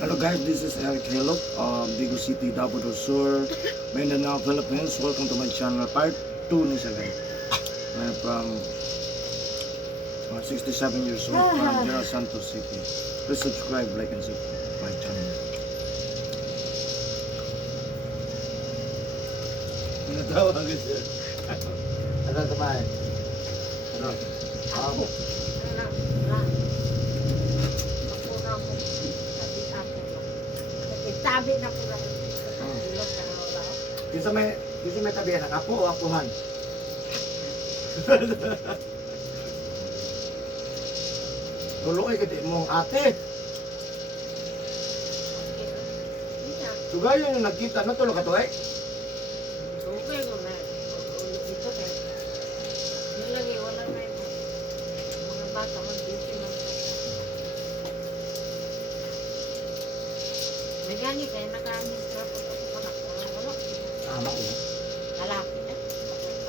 Hello guys, this is Eric Hello, Bigo City, Davao del Sur, Mindanao, Philippines. Welcome to my channel, part 2 ni siya guys. I'm from 67 years old from General Santos City. Please subscribe, like, and support my channel. Natawa ka sir. Ano naman? Ano? Ako. Tabi na po lang. Ilog na wala. Kasi may tabihan ng apo o apuhan. Tuloy ka di mong ate. Sugay yung nagkita na tulo ka to eh. Okay ko na. Ito eh. Nilagay wala na ito. Mga bata mag-duty man ito. May gani kayo nakamis na po ako anak ko lang wala. Tama ko. Lalaki na.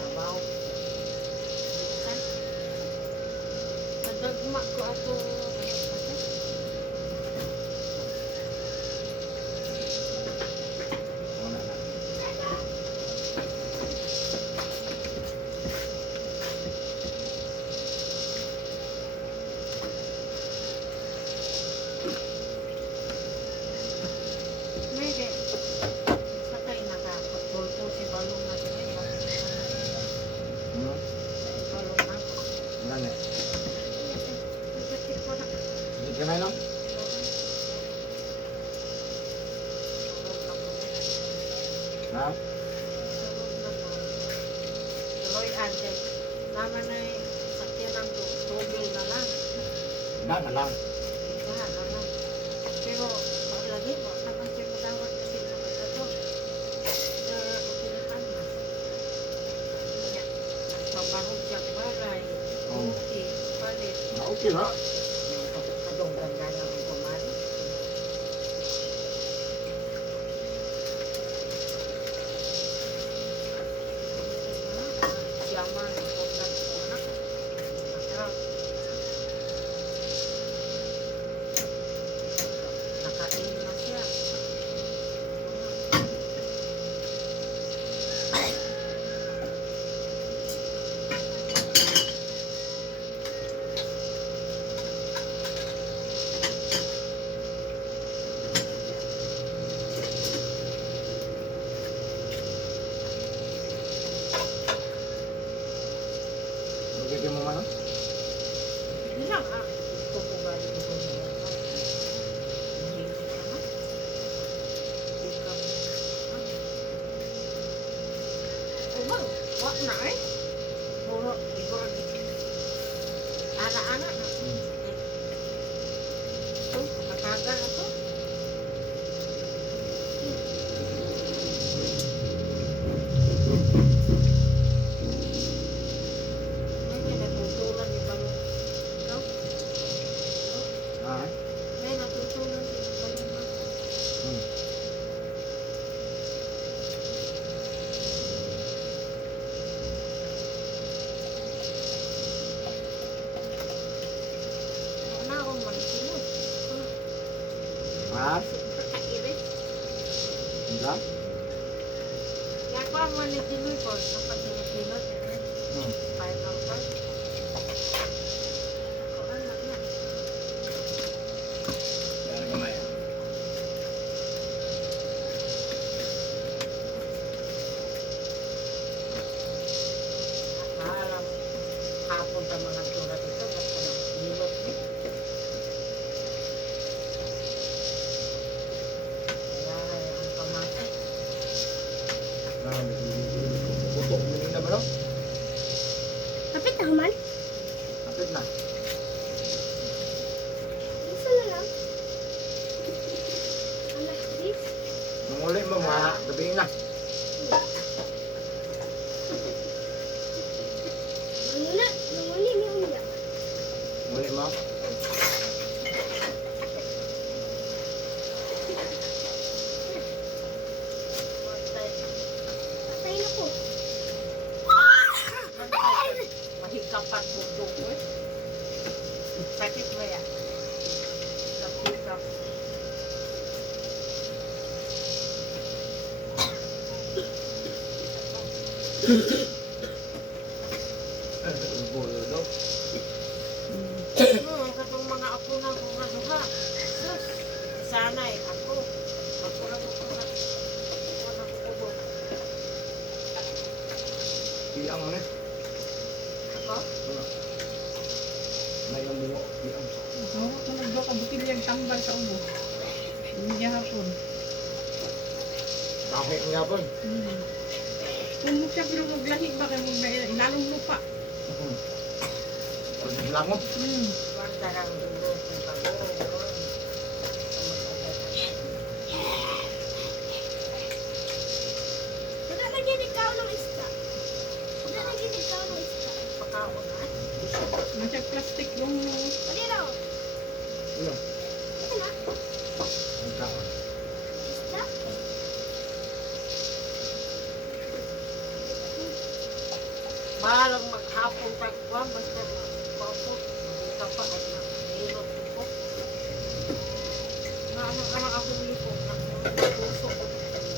Trabaho. Kan. Nadagma ko ato. Mede. Patay na ka. Pagtulpo si balong na siya. Balong na. Ano eh? Nagkakit ko na. Hindi ka na lang? Ha? Tuloy ante. Naman ay sakyan ng tubig na lang. Na lang. Ikaha na lang. Pero lagi mo, kapag siya madawat kasi naman ito. Upilitan na. Pabahog siya baray. Okay, palit. Okay ha? Kadong ganda lang ang kumari. Siyaman, pagkat ko anak. Masarap. Nakain na siya. Okay mo man? Hindi lang ah. Gusto ko ba rin ko na yan? Hindi ko na. Ikaw. Ubang, wak na eh. Puro, igor. Ana-ana na. Ito, kataga na to. May natutulan ni Balong. Ikaw? Ha? May natutulan si Balong na. Wala akong magsilot. Ha? Kairit. Hindi? Kaya ko ang manisilot ko. Nung pag-sinisilot. Final part. Ako anak na. Dari kamay. Alam, hapon sa mga surat ito. Basta lang silot eh. Kaya ang pamasa. Puto mo na ba no? Kapit na man. Kapit na. Isa na lang. Alas 10. Manguli mo mga gabi na. Manuna. Nanguli ni Uya. Manguli mo. Patay na po. Mahikapat po ito eh. Sakit mo yan. Sakit. Bulo. Katong mga apo na kung ano ha. Sus, sanay ako. Ako lang ako na. Ako na ko. Piang ano? Ako? Nailang bungo. Piang. Oo, tunog daw ka butilyang tambal sa ubo. Hindi hapon. Bakit nga po? Kung mo siya pero maglahig ba kayo ilalong lupa. Langot. Huwag darang dulo kung pag-uong. Wala na gini ikaw ng isda. Wala na gini ikaw ng isda. Pakaon na. Masya plastic yung Pwede raw. Ano? Ito na. Ang kaon. Isda. Balang maghapon tagpuan, basta magpapo. Magkita pa ay nahilot ko. Na anak ako lipo, puso ko.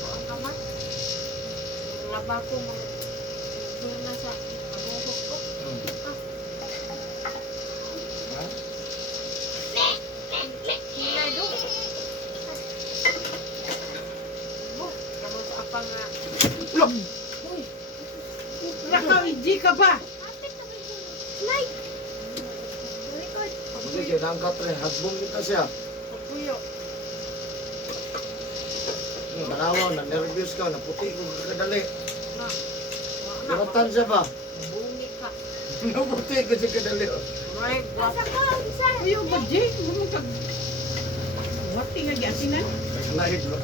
Ang naman. Yung laba ko, doon na sa amuhok ko. Ha? Hinay doon. Bo, kamu sa apa nga. Uy, Nakaw, hindi ka ba? Kapit na ba ito? Nay! Record. Hindi siya nangkat rin. Hasbong kita siya. pagpuyo. Nakawa na. Nervous ka. Naputi ko kadali. Na, Karatan siya ba? bungi ka. Naputi ko siya kadali. Right, Asa ko? Isa. Kuyo ba, Jay? Mo kag... Wati nga giasinan? Lahid ba?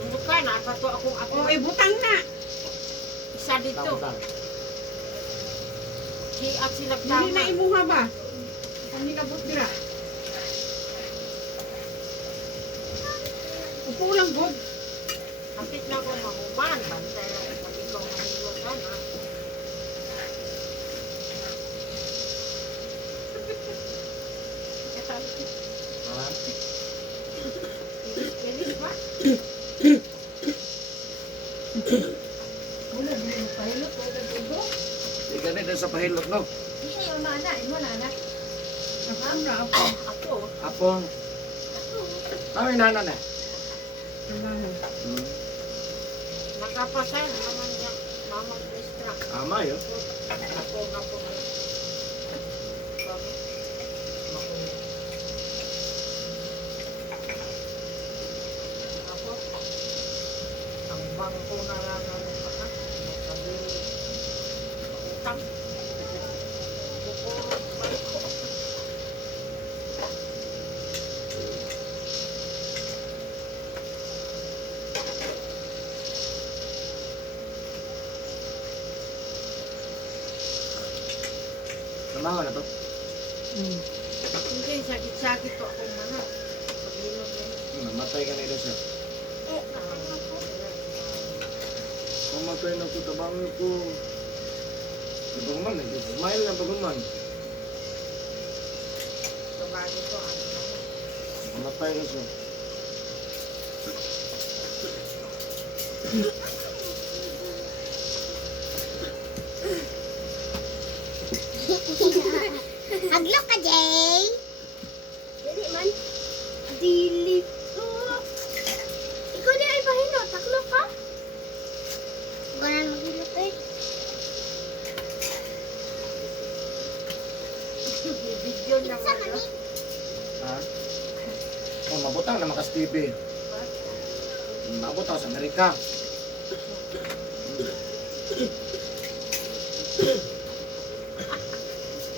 Ano ka na? Kato akong ako. O, butang na! Isa dito. Taputan. Si at sila Hindi na tama. imuha ba? Kung nilabot dira. Upo lang, God. Kapit na ako mahuman. Bantay na ako pag ikaw mahilot ka na. Ha? Bilis ba? Wala, hindi mo pahilot. Wala, dugo. Di ganit na sa pahilot, no? Hindi yung mana. Imo na, anak. Ako na, ako. Ako, Apong. Kami nana na. Trabaho. nakapasay naman niya. Mamang extra. Ama yun. Ako na po. Bago. Makulit. Ako, ang bangko na lang ang mga nakabili. Utang. Bukuro, bangko. Namahaw na to. Hindi, sakit-sakit to akong mana. Paghilot na yun. Namatay ka na ito siya. Mamatay na ko, tabangan ko. Tabangan, smile na baguman. Kabago to, ano na. Mamatay na siya. Haglok ka, Jay! Dili man. Dili. Oh. Ikaw di ay bahino. Taklok ka? Ganang maghilot eh. Bibigyan na Sa mga. kani. Ha? Oh, mabutang na makas TV. Mabutang sa Amerika.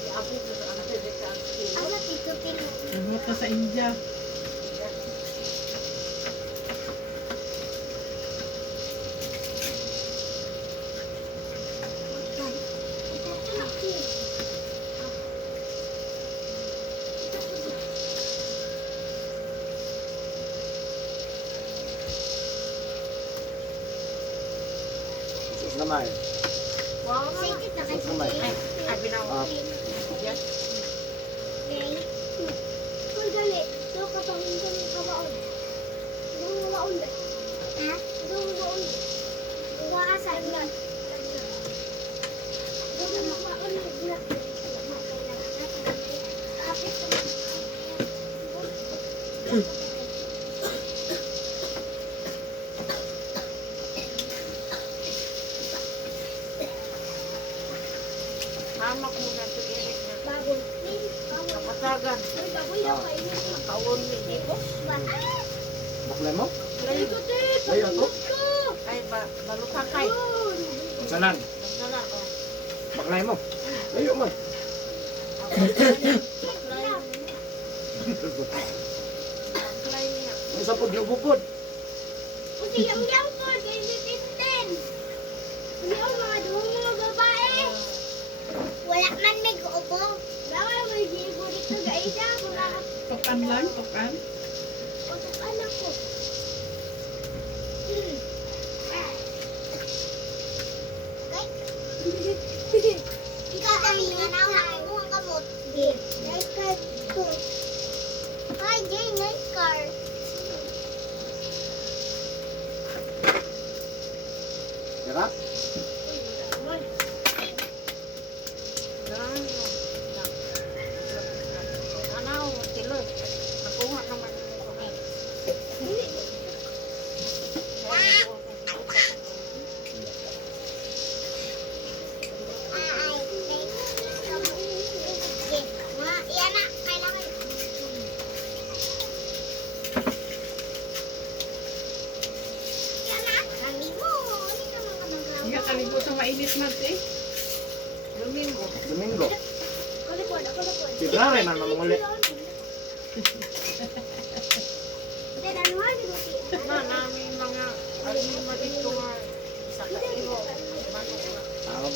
Ako ko sa Amerika ang kilo. Asa titutin mo. Nabot ka sa India. Sus naman. Wow, mama. Sikit na kay Kamay. Jay. Ay, binawa. Yan. Jay. Kung gali. So kapangin ko ng kawaon. Doon waon ba? Ha? Doon waon. Wala Asa na? Hamak mo na ito, Eric na. Baboy. Baboy. Kapatagan. Ay, baboy na kayo. Nakawon ni Ibo. Baklay mo? Layo. Layo to? Ay, balukakay. Ang sanan. Nagdala ko. Baklay mo. Layo mo. Baklay niya. Ang isa po, bukod. Kasi yang po, kay Tintin. Hindi ako mga duhong mga babae. Wala man may guubo. Bawal may gibo dito guys. Wala ka. Tukan lang, tukan. Otak anak ko. Ikaw kami nga na ako ang kamot. Nice car ko. Hi, Jay, nice car. Sarap? Anaw, tilo. Nakuha naman ko eh. Yan na, kailangan. Yan na, kami mo. Hindi ka mga magawa. Hindi ka kaligo sa mainit natin. Domingo. Domingo. Kulipod, ako lipod. Si Brare man mamungulit. Then, ano nga, di ba? Na namin mga alima dito nga sa kairo.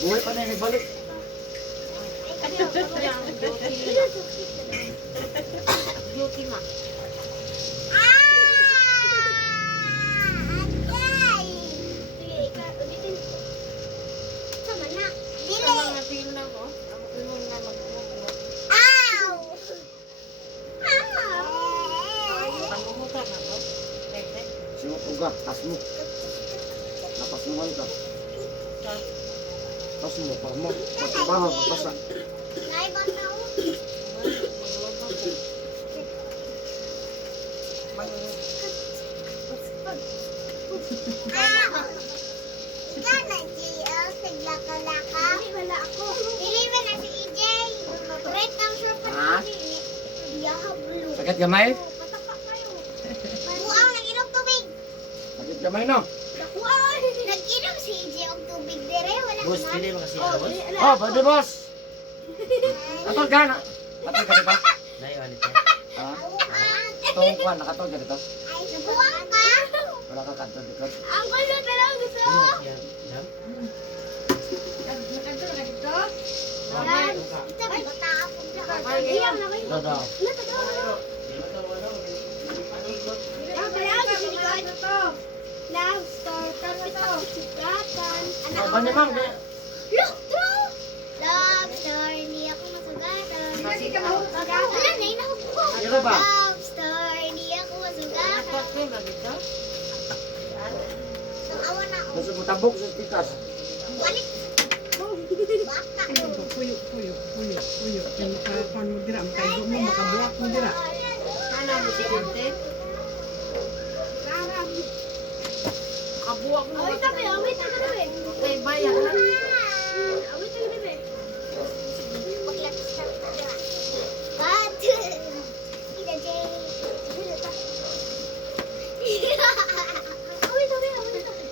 Buhay pa na yung balik. Yang duty na. Sa mga tina ko, ang ilong na magmumot. Pangumutan ako. Tete. Siwot uga, tas mo. Napasuhan ka. Tas mo, pa mo. Pagkabaho, pagpasa. Wala ako. Pili ba na si EJ? Red ng shirt pa Ha? Yaha, blue. Sakit gamay? Patapak kayo. Buang, nag-inom tubig. Sakit gamay no? Buang, nag-inom si EJ ang tubig dire. Wala Boss, naman. pili mo kasi ako, boss. Oh, pwede boss. Katol ka na. Katol ka dito. Layo, alit yan. Ha? Itong kuhan, nakatol ka dito. Ay, buang ka. Wala ka katol dito. Ang gulo talaga gusto. Yan, yan. Nakadro na dito. Yan. Ito, bata ako. Babay. Iyaw na kayo. Ito daw. Love story. Oh, ba naman? Look, true. Love story, hindi ako masugatan. Kasi ka mahusugatan. Wala na, inahupo. Ano ba? Love story, hindi ako masugatan. Nakatwat ko na dito. Nakawa na ako. Gusto mo tabok sa tikas. Balik. Bata. Puyo, puyo, puyo, puyo. Kaya makakuan mo dira, makaigo mo, makabuhat mo dira. Sana mo si Kunte. Kabuak mo. Awit tabi, awit tabi. Kay bayan na. Awit tabi. Baklat sa dira. But, kita jay. Awit tabi, awit tabi.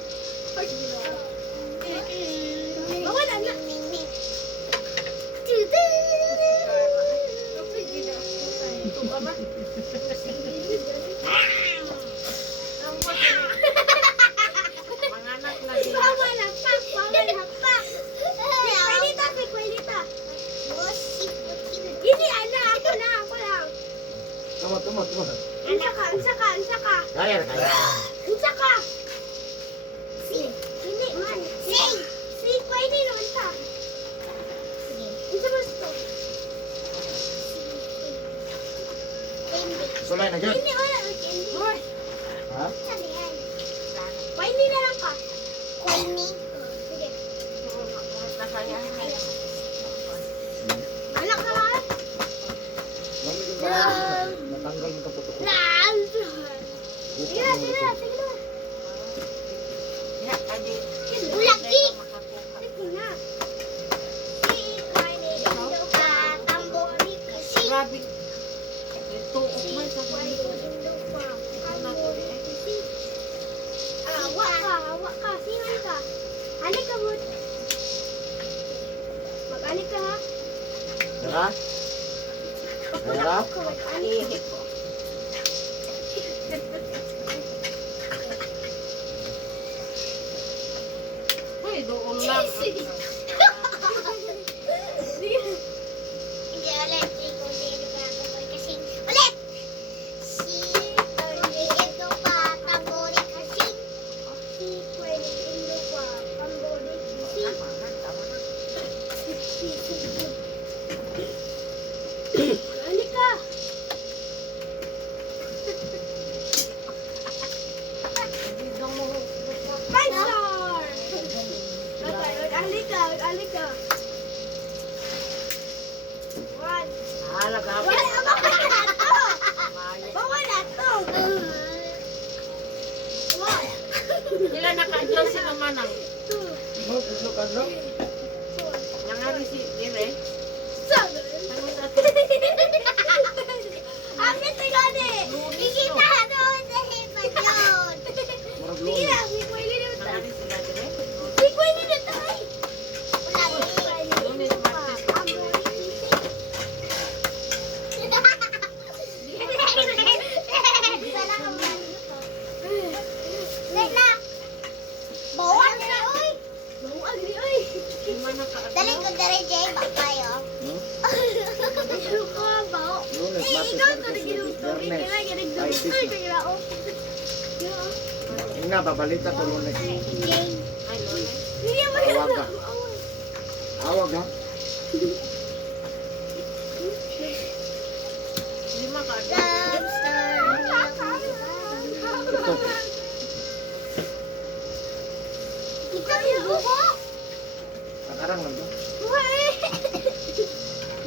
Bawa na na. Tutu. Ito ba? Mga anak na din. Bawa na pak, bawa na pak. Kwelita, si kwelita. Ini anak ako lang. Tumot. Unsa ka. Kaya na kaya. Unsa ka. Si. Hindi man. Si kweli naman ka. Sige. Unsa ba ito? Candy. Sulay na dyan. Candy, wala ang candy. Ha? Sabi yan. Kweli na lang ka. Kweli. kaya. Anak ka! Natanggal mo ito puto. Sige na, sige na, sige na. Ya, adi. Bulaki! Makakuha. Sige na. Indo ka, tambo ni kasi. Grabe. Ito, umay sa mga Indo ka, tambo ni kasi. Hawa ka, singan ka. Alik ka, bud. Mag-alik ka, ha? Dara? Dara? Mag-alik ihi ko. Ay, doon lang. Hindi ulit. Hindi ko kasi. Ulit! Indo ka, tambo ni kasi. Indo ka, tambo ni kasi. Tama na. Alik ka! Hindi daw mo. Five star! Okay, mag-alik ka, mag-alik ka. One. Halaga. Wala, bawal na to! Mayo. Bawal na to! One. Sila naka-adjust sila manang. Two. Mo, puso ka no? Four. Nangari si Dire. Seven. Ano sa atin? Amin si Gani! Ikita doon sa hipan yun! Marag Sige na, may kweli na ito. Nangari sila Dire. May kweli na ito ay! Wala, Lunes, Martes, Wait na! Bawal na, oy! Bawal ni, oy! Di man naka-adjust. Dali ko dali, Jay. Bakayo. Hmm? Ano ka, bao? Lunes, Eh, Martes, ikaw ito Miyerkules, naginusto. Biyernes. Kaya ginigdo. Friday. Ay, kaya ako. Ina, babalita ko lunes. Jay. Ay, Lunes. Hindi mo Tawag ka. Awag ha? Di maka-adjust. Ito. Ikaw yung bubo. Nakarang lang to.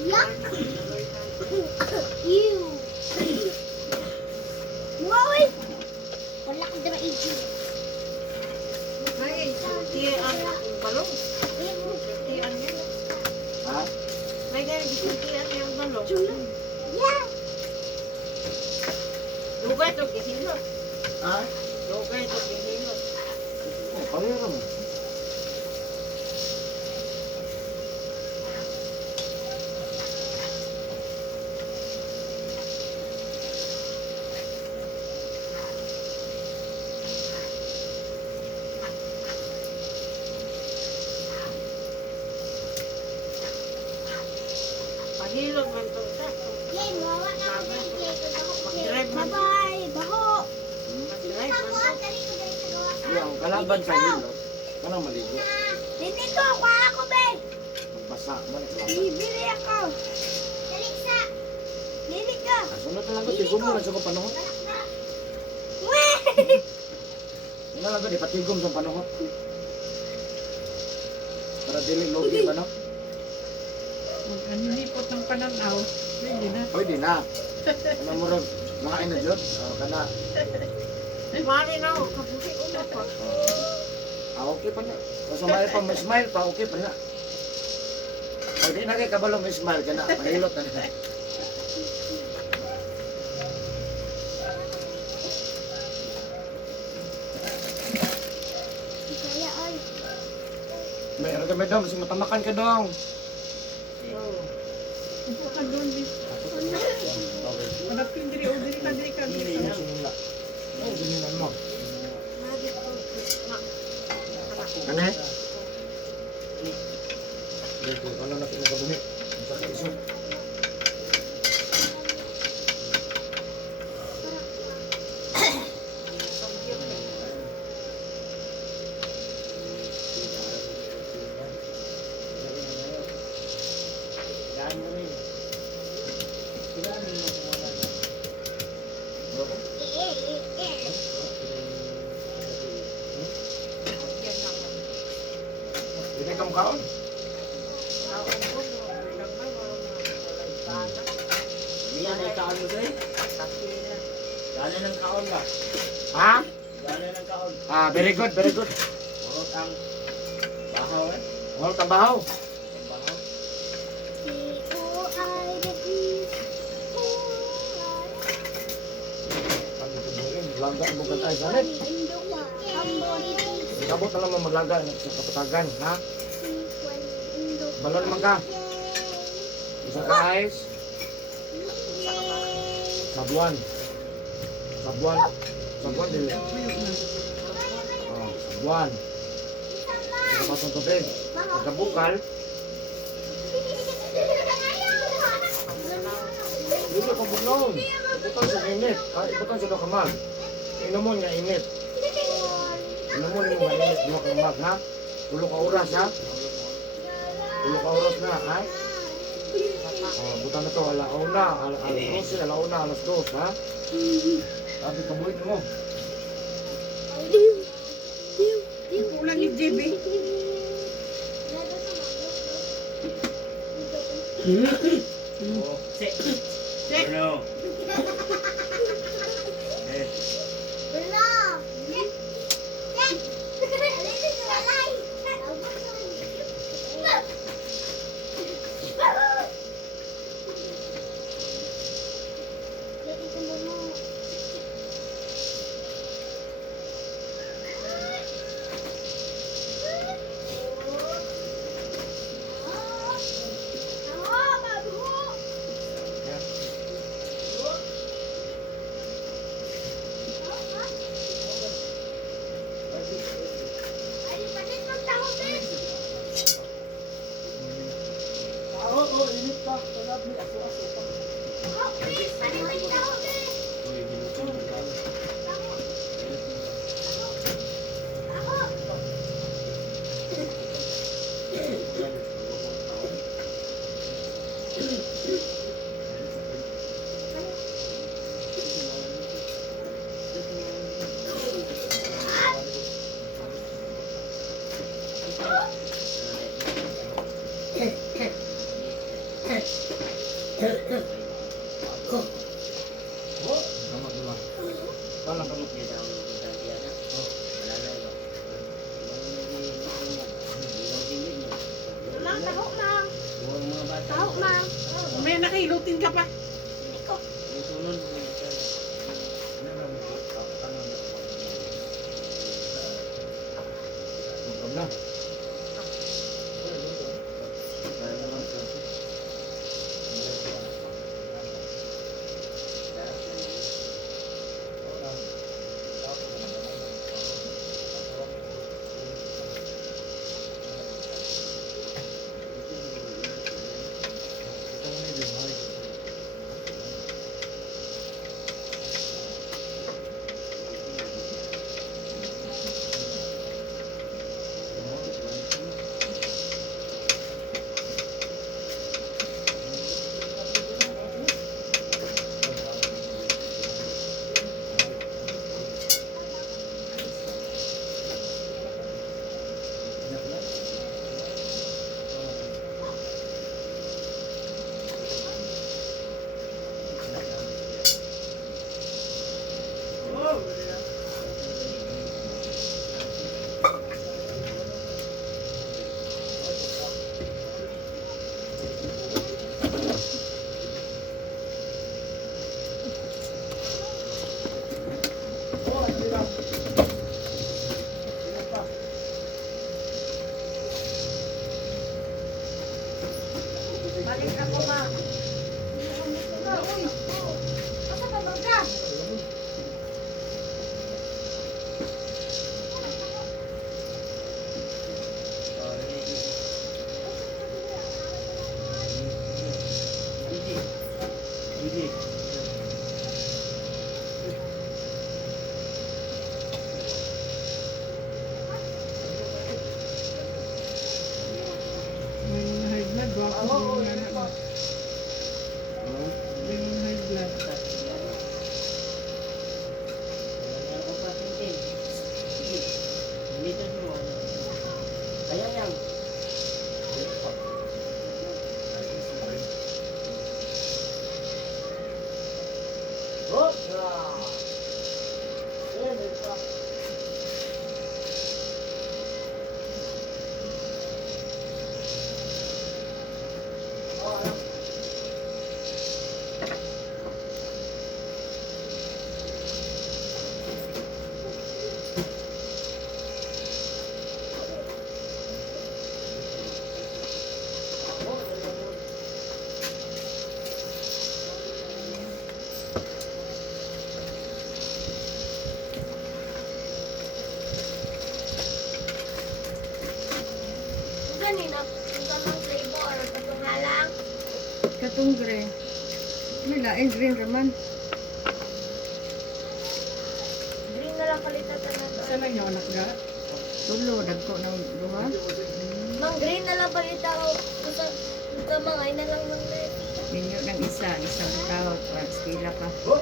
Yak. Ew. Wow. Wala ka dama iju. Ay, sultian yung balong. Sultian yun. Ha? May ganyan, sultian yung balong. Yeah. Lugay ito, gihilot. Ha? Lugay ito, gihilot. Oh, kaya mo. Pahilot man ito. Yan, wawa na ako dyan, Jay. Mag-drive man. Bye-bye. Baho. Mag-drive Ako, man ito. dali ko dali sa gawa. Yung kalaban sa hilot, kanang maligo. Hindi ko, kuha ako, be. Magbasa mo na kalaban. Bibili ako. Dali sa. Dili ka. Sunod na lang ko, tigom mo na sa kong panahon. Balak na. Weh! Yun na lang ko, ipatigom sa panahon. Para dili logi ba no? Ang lipot ng pananaw. Pwede na. Pwede na. Ano mo rin, nakain na dyan. Kana, Mari na ako, kabuti ko na pa. okay pa na. Kung smile pa, may smile pa, okay pa na. Pwede na kayo kabalo may smile ka na, mahilot na na. Kaya, ay. Mayroon ka may daw, kasi matamakan ka daw. Upo ka doon, bis. Okay. Madapin diri o diri ka, diri ka. Hindi na sinula. Ay, sinulan mo. Mari ko, ma. Kane? Dito, ano na pinakabuhi? Ang sa iso. Hindi ka mukhaon? Kapila. Dali ng kaon ba? Ha? Dali ng kaon. Very good, very good. Urot ang bahaw eh. Wala tabaho. Ang bahaw. Pag itubuin, laga mo ka tayo sanit. Kabot na naman maglaga sa kapatagan, ha? Balon naman ka. Isa ka ice. Sabuan. Sabuan. Sabuan dili. Sabuan. Isa pa sa tubig. Pagkabukal, dili ko bugnaon. Ibutan sa init. Ibutan sa kamag. Inomon nga init. Inomon mo nga init. Dua kamag, ha? 10 ka oras, ha? 10 ka oras na, ha? Butan na to, alauna, alas 12, alauna, alas 2, ha? Sabi, kabulit mo. Kulang yung JB. Oh, sit. Ano? Eh, Init pa. Kalab ni aso-aso pa. uy, hinutin mo na. Tama, tama. Paano ka mo? Hindi daw ang gantian na. Wala na ba? Ilang tingin mo. Huwag mga bata. May nakahilutin ka pa. Yung sunod mo yung isa. Huwag na. Para naman sa Balik ako, ma. Uy! Asa ka ba ka? ni na kung tamang flavor. Katong halang. Katong gre. May lain green raman. Green na lang palitatan na to. Isa lang yung anak ga. Tulo, dagko ng duha. Mang green na lang palitan ko. Kamang ay na lang mang net. Minyo ng isa butaw. Para skila pa. Oh,